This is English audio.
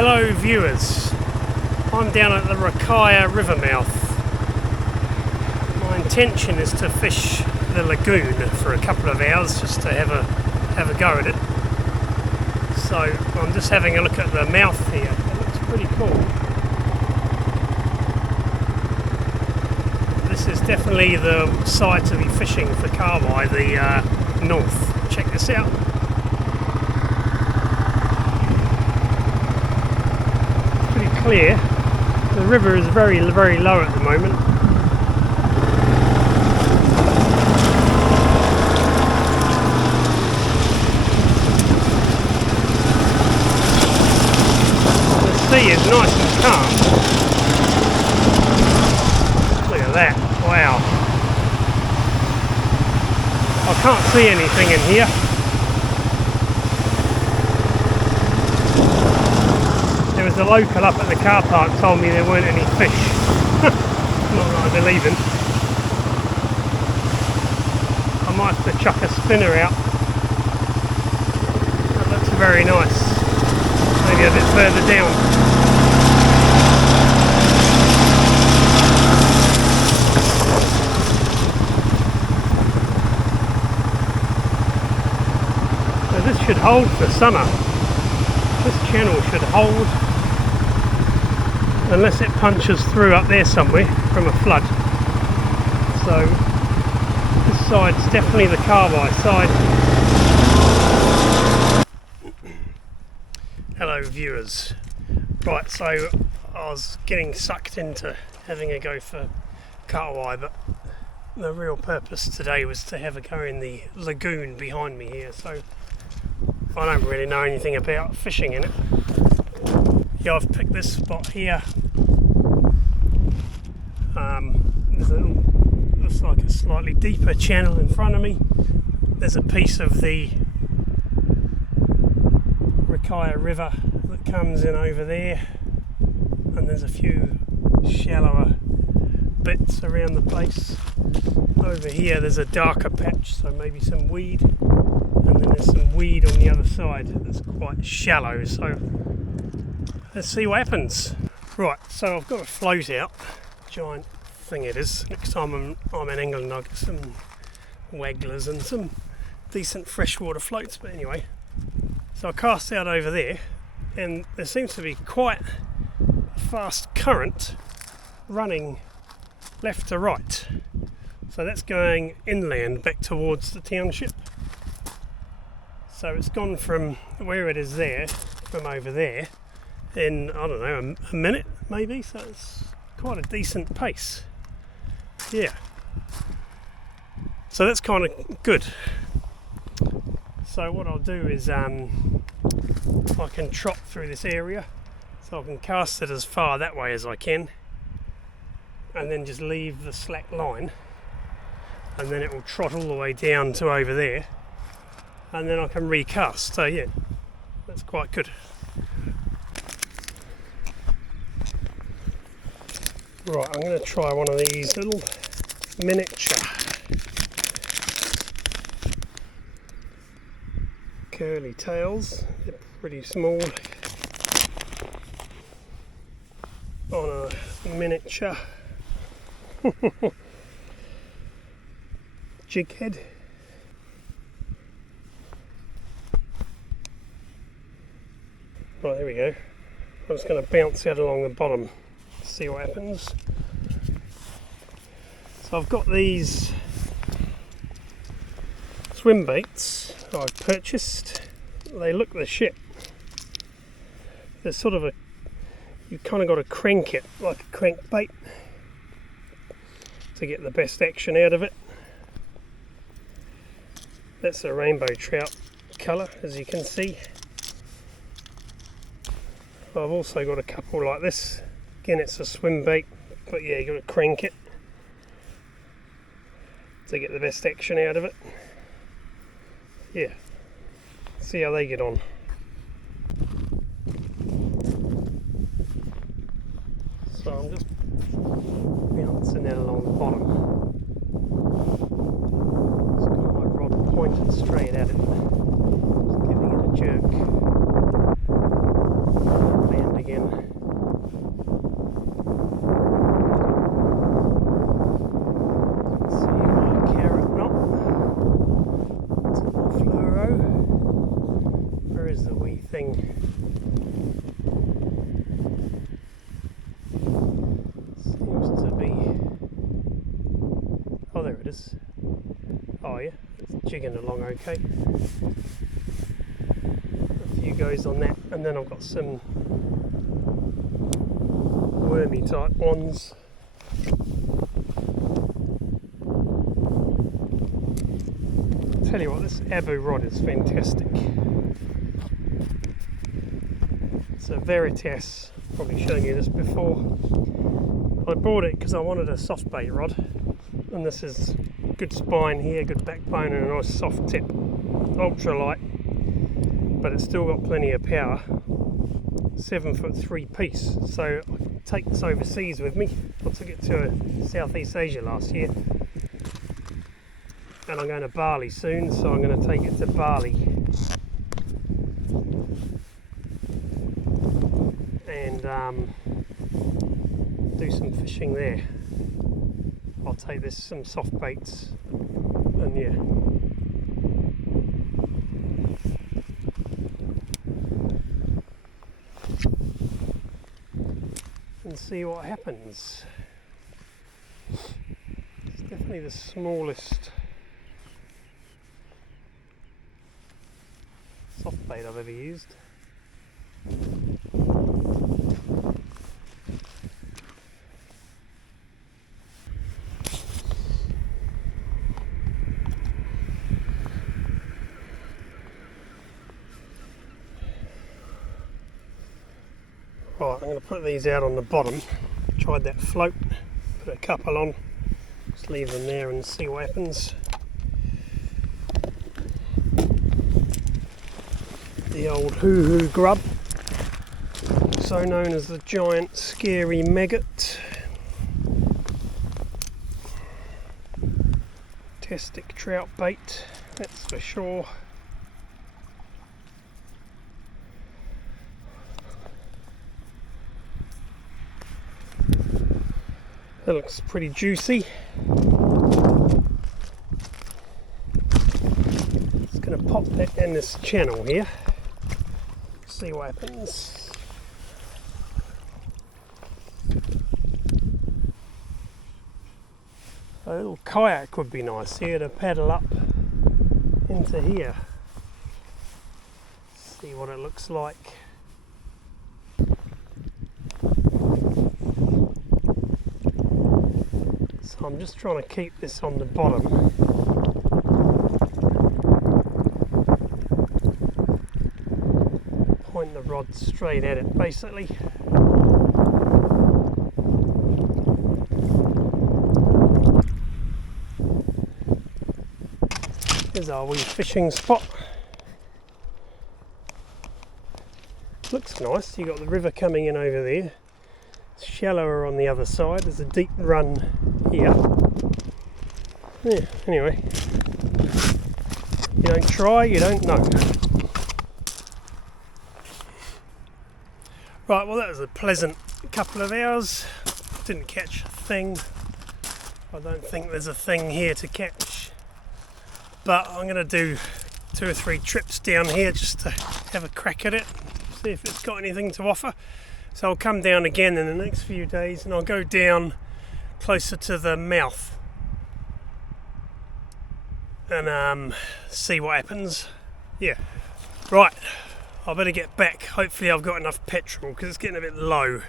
Hello viewers, I'm down at the RAKAIA river mouth. My intention is to fish the lagoon for a couple of hours just to have a go at it. So I'm just having a look at the mouth here. It looks pretty cool. This is definitely the site to be fishing for kahawai, the north. Check this out. Clear. The river is very low at the moment. The sea is nice and calm. Look at that, wow. I can't see anything in here. The local up at the car park told me there weren't any fish. Not that I believe him. I might have to chuck a spinner out. That looks very nice. Maybe a bit further down. So this should hold for summer. This channel should hold. Unless it punches through up there somewhere from a flood. So this side's definitely the kahawai side. Hello viewers. Right, so I was getting sucked into having a go for kahawai, but the real purpose today was to have a go in the lagoon behind me here. So I don't really know anything about fishing in it. Yeah, I've picked this spot here. There's a little, looks like a slightly deeper channel in front of me. There's a piece of the RAKAIA river that comes in over there, and there's a few shallower bits around the place. Over here there's a darker patch, so maybe some weed, and then there's some weed on the other side that's quite shallow. So let's see what happens. Right, so I've got a float out, giant thing it is. Next time I'm in England I'll get some wagglers and some decent freshwater floats, but anyway. So I cast out over there, and there seems to be quite a fast current running left to right. So that's going inland back towards the township. So it's gone from where it is there, from over there, in, I don't know, a minute maybe, so it's quite a decent pace. Yeah, so that's kind of good. So what I'll do is I can trot through this area, so I can cast it as far that way as I can, and then just leave the slack line, and then it will trot all the way down to over there, and then I can recast. So yeah, that's quite good. Right, I'm going to try one of these little miniature curly tails. They're pretty small on a miniature jig head. Right, there we go. I'm just going to bounce out along the bottom. See what happens. So I've got these swim baits I've purchased. They look the shit. They're sort of you kind of got to crank it like a crankbait to get the best action out of it. That's a rainbow trout colour, as you can see. I've also got a couple like this. Again, it's a swim bait, but yeah, you've got to crank it to get the best action out of it. Yeah, see how they get on. So I'm just bouncing out along the bottom. Just got my rod pointed straight at it. Just giving it a jerk. Land is. Oh yeah, it's jigging along okay. A few goes on that, and then I've got some wormy type ones. Tell you what, this Abu rod is fantastic. It's a Veritas, probably shown you this before. I bought it because I wanted a soft bait rod, and this is good spine here, good backbone, and a nice soft tip. Ultra light, but it's still got plenty of power. 7'3" piece, so I can take this overseas with me. I took it to Southeast Asia last year, and I'm going to Bali soon, so I'm going to take it to Bali and do some fishing there. I'll take this some soft baits, and yeah. And see what happens. It's definitely the smallest soft bait I've ever used. Right, I'm going to put these out on the bottom. Tried that float, put a couple on, just leave them there and see what happens. The old hoo-hoo grub, so known as the giant scary maggot. Fantastic trout bait, that's for sure. That looks pretty juicy. Just going to pop that in this channel here. See what happens. A little kayak would be nice here to paddle up into here. See what it looks like. So I'm just trying to keep this on the bottom. Point the rod straight at it basically. Here's our wee fishing spot. Looks nice, you've got the river coming in over there. It's shallower on the other side, there's a deep run here. Yeah, anyway. You don't try, you don't know. Right, well that was a pleasant couple of hours. Didn't catch a thing. I don't think there's a thing here to catch. But I'm going to do 2 or 3 trips down here just to have a crack at it. See if it's got anything to offer. So I'll come down again in the next few days and I'll go down closer to the mouth and see what happens. Yeah, right, I better get back. Hopefully I've got enough petrol because it's getting a bit low.